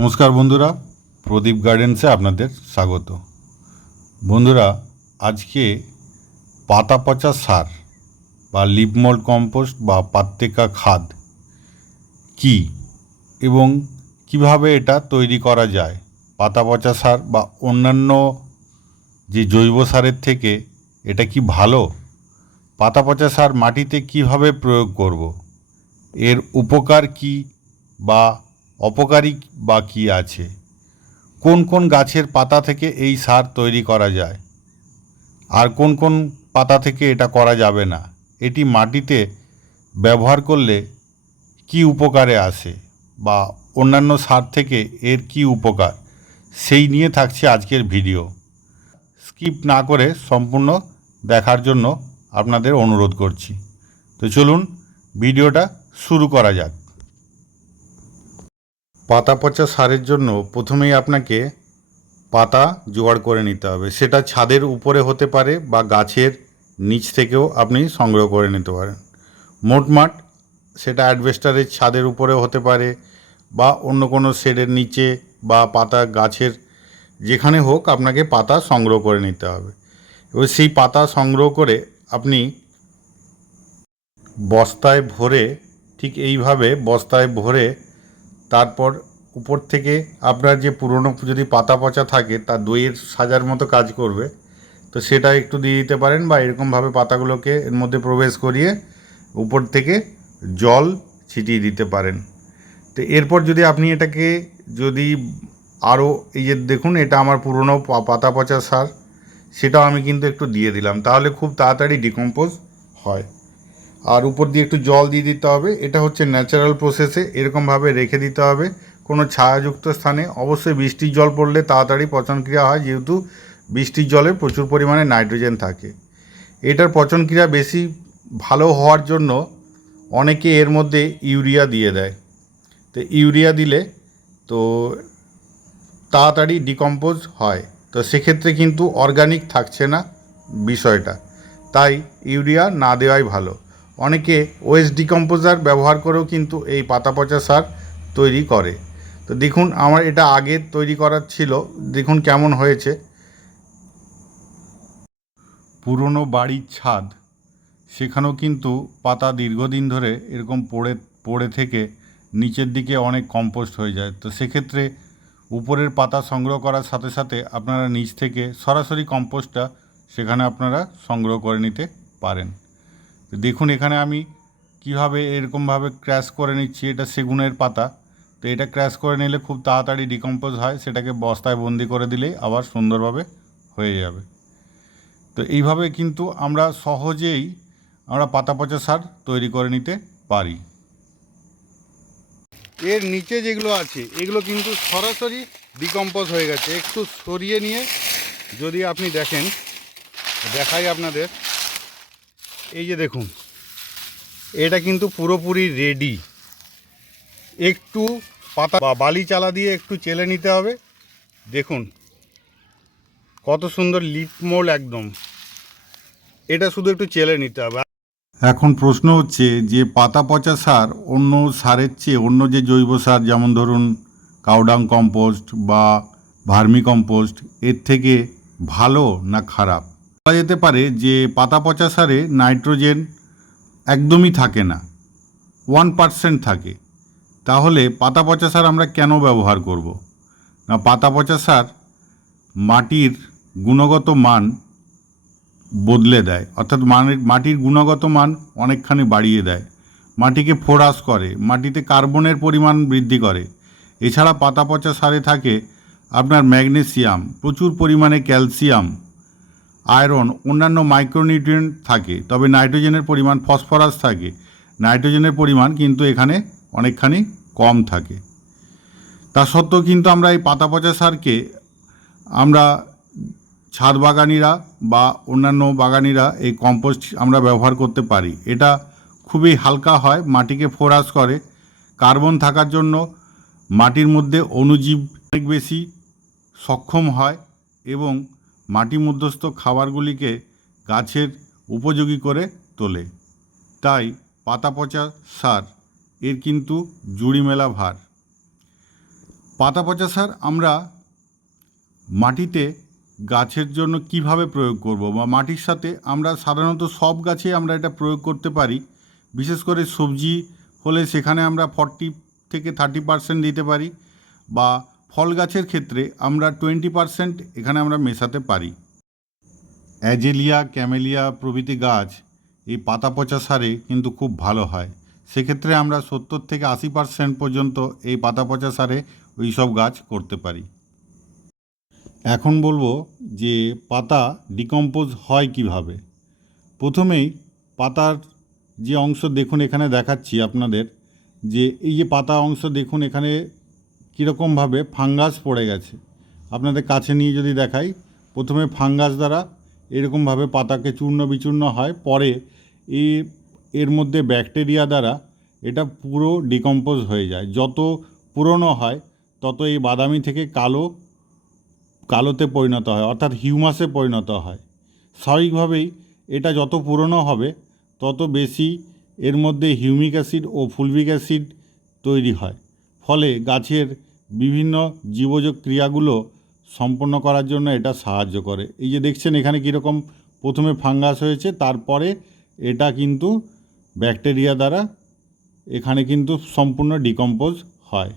নমস্কার বন্ধুরা, প্রদীপ গার্ডেন্সে আপনাদের স্বাগত। বন্ধুরা, আজকে পাতা পচা সার বা লিপমল কম্পোস্ট বা পাত্তেকা খাদ কি এবং কীভাবে এটা তৈরি করা যায়, পাতা পচা সার বা অন্যান্য যে জৈব সারের থেকে এটা কি ভালো, পাতা পচা সার মাটিতে কীভাবে প্রয়োগ করব, এর উপকার কি বা অপকারী বা কী আছে? কোন কোন গাছের পাতা থেকে এই সার তৈরি করা যায়? আর কোন কোন পাতা থেকে এটা করা যাবে না? এটি মাটিতে ব্যবহার করলে কি উপকারে আসে? বা অন্যান্য সার থেকে এর কি উপকার? সেই নিয়ে থাকছে আজকের ভিডিও। স্কিপ না করে সম্পূর্ণ দেখার জন্য আপনাদের অনুরোধ করছি। তো চলুন ভিডিওটা শুরু করা যাক। পাতা পচা সারের জন্য প্রথমেই আপনাকে পাতা জোগাড় করে নিতে হবে। সেটা ছাদের উপরে হতে পারে বা গাছের নিচ থেকেও আপনি সংগ্রহ করে নিতে পারেন। মোটমাট সেটা অ্যাডভেস্টারের ছাদের উপরে হতে পারে বা অন্য কোনো শেডের নিচে বা পাতা গাছের যেখানে হোক আপনাকে পাতা সংগ্রহ করে নিতে হবে। এবার সেই পাতা সংগ্রহ করে আপনি বস্তায় ভরে ঠিক এইভাবে বস্তায় ভরে তারপর উপর থেকে আপনার যে পুরনো যদি পাতা পচা থাকে, তা দইয়ের সাজার মতো কাজ করবে। তো সেটা একটু দিয়ে দিতে পারেন বা এরকমভাবে পাতাগুলোকে এর মধ্যে প্রবেশ করিয়ে উপর থেকে জল ছিটিয়ে দিতে পারেন। তো এরপর যদি আপনি এটাকে যদি আরও এই যে দেখুন, এটা আমার পুরনো পাতা পচা সার, সেটাও আমি কিন্তু একটু দিয়ে দিলাম। তাহলে খুব তাড়াতাড়ি ডিকম্পোজ হয়। আর উপর দিয়ে একটু জল দিয়ে দিতে হবে। এটা হচ্ছে ন্যাচারাল প্রসেসে এরকমভাবে রেখে দিতে হবে। কোনো ছায়াযুক্ত স্থানে অবশ্যই বৃষ্টির জল পড়লে তাড়াতাড়ি পচনক্রিয়া হয়, যেহেতু বৃষ্টির জলে প্রচুর পরিমাণে নাইট্রোজেন থাকে। এটার পচনক্রিয়া বেশি ভালো হওয়ার জন্য অনেকে এর মধ্যে ইউরিয়া দিয়ে দেয়। তো ইউরিয়া দিলে তো তাড়াতাড়ি ডিকম্পোজ হয়। তো সেক্ষেত্রে কিন্তু অর্গানিক থাকছে না বিষয়টা। তাই ইউরিয়া না দেওয়াই ভালো। অনেকে ওয়েস্ট ডিকম্পোজার ব্যবহার করেও কিন্তু এই পাতা পচা সার তৈরি করে। তো দেখুন, আমার এটা আগে তৈরি করার ছিল। দেখুন কেমন হয়েছে। পুরনো বাড়ির ছাদ, সেখানেও কিন্তু পাতা দীর্ঘদিন ধরে এরকম পড়ে পড়ে থেকে নিচের দিকে অনেক কম্পোস্ট হয়ে যায়। তো সেক্ষেত্রে উপরের পাতা সংগ্রহ করার সাথে সাথে আপনারা নিচ থেকে সরাসরি কম্পোস্টটা সেখানে আপনারা সংগ্রহ করে নিতে পারেন। দেখুন এখানে আমি কীভাবে এরকমভাবে ক্র্যাশ করে নিচ্ছি, এটা সেগুনের পাতা। তো এটা ক্র্যাশ করে নিলে খুব তাড়াতাড়ি ডিকম্পোজ হয়, সেটাকে বস্তায় বন্দি করে দিলেই আবার সুন্দরভাবে হয়ে যাবে। তো এইভাবে কিন্তু আমরা সহজেই আমরা পাতা পচা সার তৈরি করে নিতে পারি। এর নিচে যেগুলো আছে, এগুলো কিন্তু সরাসরি ডিকম্পোজ হয়ে গেছে। একটু সরিয়ে নিয়ে যদি আপনি দেখেন, দেখাই আপনাদের। এই যে দেখুন, এটা কিন্তু পুরোপুরি রেডি একটু পাতা বা বালি চালা দিয়ে একটু চেলে নিতে হবে। দেখুন, কত সুন্দর লিপমোল একদম। এটা শুধু একটু চেলে নিতে হবে। এখন প্রশ্ন হচ্ছে, যে পাতা পচা সার অন্য সারের চেয়ে অন্য যে জৈব সার, যেমন ধরুন কাউডাং কম্পোস্ট বা ভার্মি কম্পোস্ট, এর থেকে ভালো না খারাপ? বলা যেতে পারে যে পাতা পচা সারে নাইট্রোজেন একদমই থাকে না, ওয়ান পার্সেন্ট থাকে। তাহলে পাতা পচা সার আমরা কেন ব্যবহার করব? না, পাতা পচা সার মাটির গুণগত মান বদলে দেয়, অর্থাৎ মাটির গুণগত মান অনেকখানি বাড়িয়ে দেয়। মাটিকে ফোরাস করে, মাটিতে কার্বনের পরিমাণ বৃদ্ধি করে। এছাড়া পাতা পচা সারে থাকে আপনার ম্যাগনেসিয়াম, প্রচুর পরিমাণে ক্যালসিয়াম আয়রন অন্যান্য মাইক্রোনিউট্রিয়েন্ট থাকে, তবে নাইট্রোজেনের পরিমাণ ফসফরাস থাকে। নাইট্রোজেনের পরিমাণ কিন্তু এখানে অনেকখানি কম থাকে। তা সত্ত্বেও কিন্তু আমরা এই পাতা পচা সারকে আমরা ছাদ বাগানিরা বা অন্যান্য বাগানিরা এই কম্পোস্ট আমরা ব্যবহার করতে পারি। এটা খুবই হালকা হয়, মাটিকে ফোরাস করে। কার্বন থাকার জন্য মাটির মধ্যে অণুজীব অনেক বেশি সক্ষম হয় এবং মাটি মধ্যস্থ খাবারগুলিকে গাছের উপযোগী করে তোলে। তাই পাতা পচা সার, এর কিন্তু জুড়ি মেলা ভার। পাতা পচা সার আমরা মাটিতে গাছের জন্য কীভাবে প্রয়োগ করব বা মাটির সাথে আমরা সাধারণত সব গাছে আমরা এটা প্রয়োগ করতে পারি। বিশেষ করে সবজি হলে সেখানে আমরা ফর্টি থেকে থার্টি পার্সেন্ট দিতে পারি বা ফল গাছের ক্ষেত্রে আমরা টোয়েন্টি পার্সেন্ট এখানে আমরা মেশাতে পারি। অ্যাজেলিয়া, ক্যামেলিয়া প্রভৃতি গাছ এই পাতা পচা সারে কিন্তু খুব ভালো হয়। সেক্ষেত্রে আমরা সত্তর থেকে আশি পার্সেন্ট পর্যন্ত এই পাতা পচা সারে ওই সব গাছ করতে পারি। এখন বলব যে পাতা ডিকম্পোজ হয় কীভাবে? প্রথমেই পাতার যে অংশ দেখুন এখানে দেখাচ্ছি আপনাদের, যে এই যে পাতা অংশ দেখুন এখানে কীরকমভাবে ফাঙ্গাস পড়ে গেছে। আপনাদের কাছে নিয়ে যদি দেখাই, প্রথমে ফাঙ্গাস দ্বারা এরকমভাবে পাতাকে চূর্ণ বিচূর্ণ হয়, পরে এই এর মধ্যে ব্যাকটেরিয়া দ্বারা এটা পুরো ডিকম্পোজ হয়ে যায়। যত পুরনো হয়, তত এই বাদামি থেকে কালো, কালোতে পরিণত হয়, অর্থাৎ হিউমাসে পরিণত হয়। স্বাভাবিকভাবেই এটা যত পুরনো হবে, তত বেশি এর মধ্যে হিউমিক অ্যাসিড ও ফুলভিক অ্যাসিড তৈরি হয়। ফলে গাছের বিভিন্ন জীবজ ক্রিয়াগুলো সম্পন্ন করার জন্য এটা সাহায্য করে। এই যে দেখছেন এখানে কীরকম প্রথমে ফাঙ্গাস হয়েছে, তারপরে এটা কিন্তু ব্যাকটেরিয়া দ্বারা এখানে কিন্তু সম্পূর্ণ ডিকম্পোজ হয়।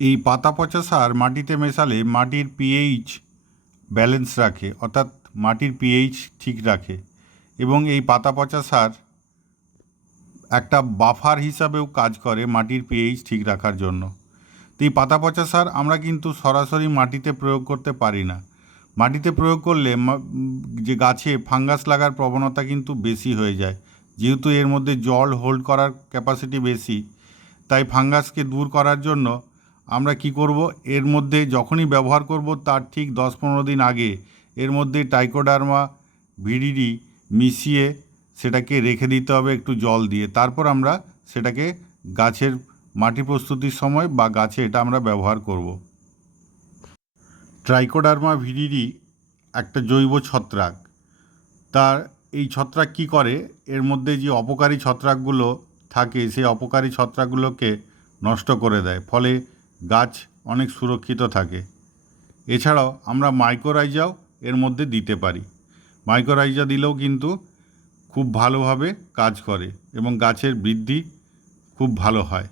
এই পাতা পচা সার মাটিতে মেশালে মাটির পিএইচ ব্যালেন্স রাখে, অর্থাৎ মাটির পিএইচ ঠিক রাখে এবং এই পাতা পচা সার একটা বাফার হিসাবেও কাজ করে মাটির পিএইচ ঠিক রাখার জন্য। তো এই পাতা পচা সার আমরা কিন্তু সরাসরি মাটিতে প্রয়োগ করতে পারি না। মাটিতে প্রয়োগ করলে যে গাছে ফাঙ্গাস লাগার প্রবণতা কিন্তু বেশি হয়ে যায়। যেহেতু এর মধ্যে জল হোল্ড করার ক্যাপাসিটি বেশি, তাই ফাঙ্গাসকে দূর করার জন্য আমরা কি করব? এর মধ্যে যখনই ব্যবহার করব তার ঠিক দশ পনেরো দিন আগে এর মধ্যে টাইকোডার্মা, ভিডিডি মিশিয়ে সেটাকে রেখে দিতে হবে একটু জল দিয়ে। তারপর আমরা সেটাকে গাছের মাটি প্রস্তুতির সময় বা গাছে এটা আমরা ব্যবহার করব। ট্রাইকোডার্মা ভিডিডি একটা জৈব ছত্রাক। তার এই ছত্রাক কী করে? এর মধ্যে যে অপকারী ছত্রাকগুলো থাকে সেই অপকারী ছত্রাকগুলোকে নষ্ট করে দেয়, ফলে গাছ অনেক সুরক্ষিত থাকে। এছাড়াও আমরা মাইক্রোরাইজাও এর মধ্যে দিতে পারি। মাইক্রোরাইজা দিলেও কিন্তু খুব ভালোভাবে কাজ করে এবং গাছের বৃদ্ধি খুব ভালো হয়।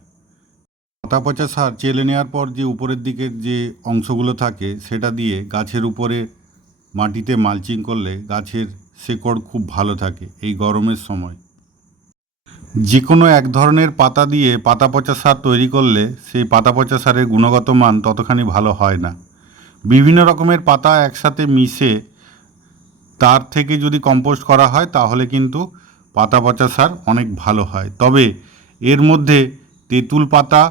পাতা পচা সার চেলে নেওয়ার পর যে উপরের দিকের যে অংশগুলো থাকে সেটা দিয়ে গাছের উপরে মাটিতে মালচিং করলে গাছের শেকড় খুব ভালো থাকে এই গরমের সময়। যে কোনো এক ধরনের পাতা দিয়ে পাতা পচা সার তৈরি করলে সেই পাতা পচা সারের গুণগত মান ততখানি ভালো হয় না। বিভিন্ন রকমের পাতা একসাথে মিশে তার থেকে যদি কম্পোস্ট করা হয়, তাহলে কিন্তু পাতা পচা সার অনেক ভালো হয়। তবে এর মধ্যে তেঁতুল পাতা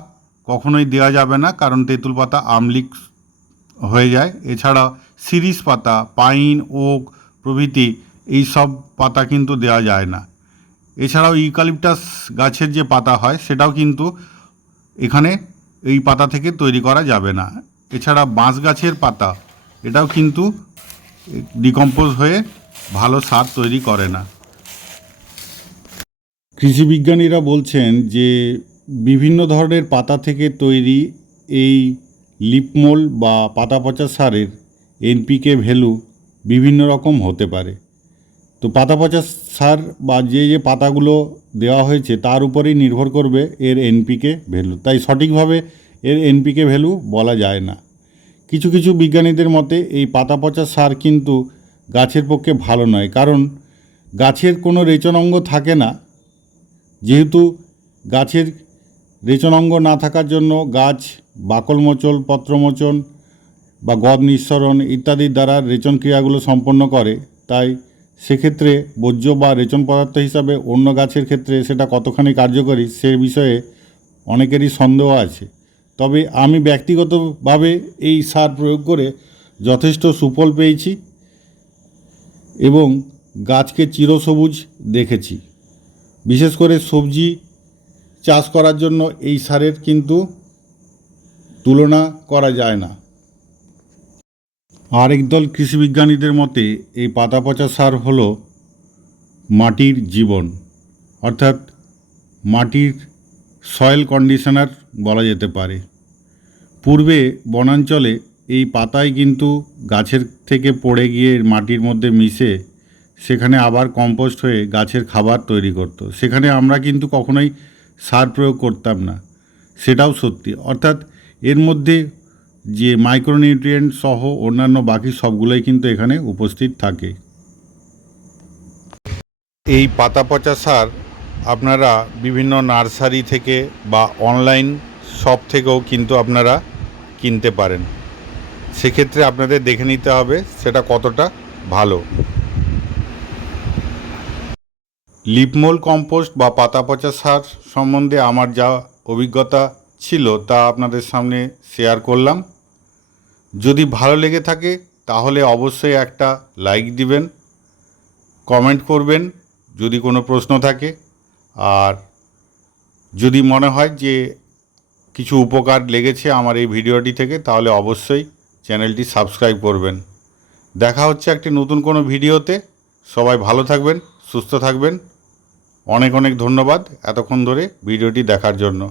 কখনোই দেওয়া যাবে না, কারণ তেঁতুল পাতা আমলিক হয়ে যায়। এছাড়া সিরিস পাতা, পাইন ওক প্রভৃতি এই সব পাতা কিন্তু দেওয়া যায় না। এছাড়াও ইউক্যালিপটাস গাছের যে পাতা হয়, সেটাও কিন্তু এখানে এই পাতা থেকে তৈরি করা যাবে না। এছাড়া বাঁশ গাছের পাতা, এটাও কিন্তু ডিকম্পোজ হয়ে ভালো সার তৈরি করে না। কৃষি বিজ্ঞানীরা বলছেন যে বিভিন্ন ধরনের পাতা থেকে তৈরি এই লিপমোল বা পাতা পচা সারের এনপিকে ভ্যালু বিভিন্ন রকম হতে পারে। তো পাতা পচা সার বা যে যে পাতাগুলো দেওয়া হয়েছে তার উপরেই নির্ভর করবে এর এনপিকে ভ্যালু। তাই সঠিকভাবে এর এনপিকে ভ্যালু বলা যায় না। কিছু কিছু বিজ্ঞানীদের মতে এই পাতা পচা সার কিন্তু গাছের পক্ষে ভালো নয়, কারণ গাছের কোনো রেচনাঙ্গ থাকে না। যেহেতু গাছের রেচনাঙ্গ না থাকার জন্য গাছ, বাকলমোচন, পত্রমোচন বা গদ নিঃসরণ ইত্যাদির দ্বারা রেচন ক্রিয়াগুলো সম্পন্ন করে, তাই সেক্ষেত্রে বর্জ্য বা রেচন পদার্থ হিসাবে অন্য গাছের ক্ষেত্রে সেটা কতখানি কার্যকরী সে বিষয়ে অনেকেরই সন্দেহ আছে। তবে আমি ব্যক্তিগতভাবে এই সার প্রয়োগ করে যথেষ্ট সুফল পেয়েছি এবং গাছকে চিরসবুজ দেখেছি। বিশেষ করে সবজি চাষ করার জন্য এই সারের কিন্তু তুলনা করা যায় না। আরেক দল কৃষিবিজ্ঞানীদের মতে এই পাতা পচা সার হল মাটির জীবন, অর্থাৎ মাটির সয়েল কন্ডিশনার বলা যেতে পারে। পূর্বে বনাঞ্চলে এই পাতাই কিন্তু গাছের থেকে পড়ে গিয়ে মাটির মধ্যে মিশে সেখানে আবার কম্পোস্ট হয়ে গাছের খাবার তৈরি করত। সেখানে আমরা কিন্তু কখনোই সার প্রয়োগ করতাম না। সেটাও সত্যি। অর্থাৎ এর মধ্যে যে মাইক্রোনিউট্রিয়েন্ট সহ অন্যান্য বাকি সবগুলোই কিন্তু এখানে উপস্থিত থাকে। এই পাতা পচা সার আপনারা বিভিন্ন নার্সারি থেকে বা অনলাইন শপ থেকেও কিন্তু আপনারা কিনতে পারেন। সেক্ষেত্রে আপনাদের দেখে নিতে হবে সেটা কতটা ভালো। লিপমোল কম্পোস্ট বা পাতা পচা সার সম্বন্ধে আমার যা অভিজ্ঞতা ছিল তা আপনাদের সামনে শেয়ার করলাম। যদি ভালো লেগে থাকে তাহলে অবশ্যই একটা লাইক দিবেন, কমেন্ট করবেন। যদি কোনো প্রশ্ন থাকে আর যদি মনে হয় যে কিছু উপকার লেগেছে আমার এই ভিডিওটি থেকে, তাহলে অবশ্যই চ্যানেলটি সাবস্ক্রাইব করবেন। দেখা হচ্ছে একটি নতুন কোনো ভিডিওতে। সবাই ভালো থাকবেন, সুস্থ থাকবেন। অনেক অনেক ধন্যবাদ এতক্ষণ ধরে ভিডিওটি দেখার জন্য।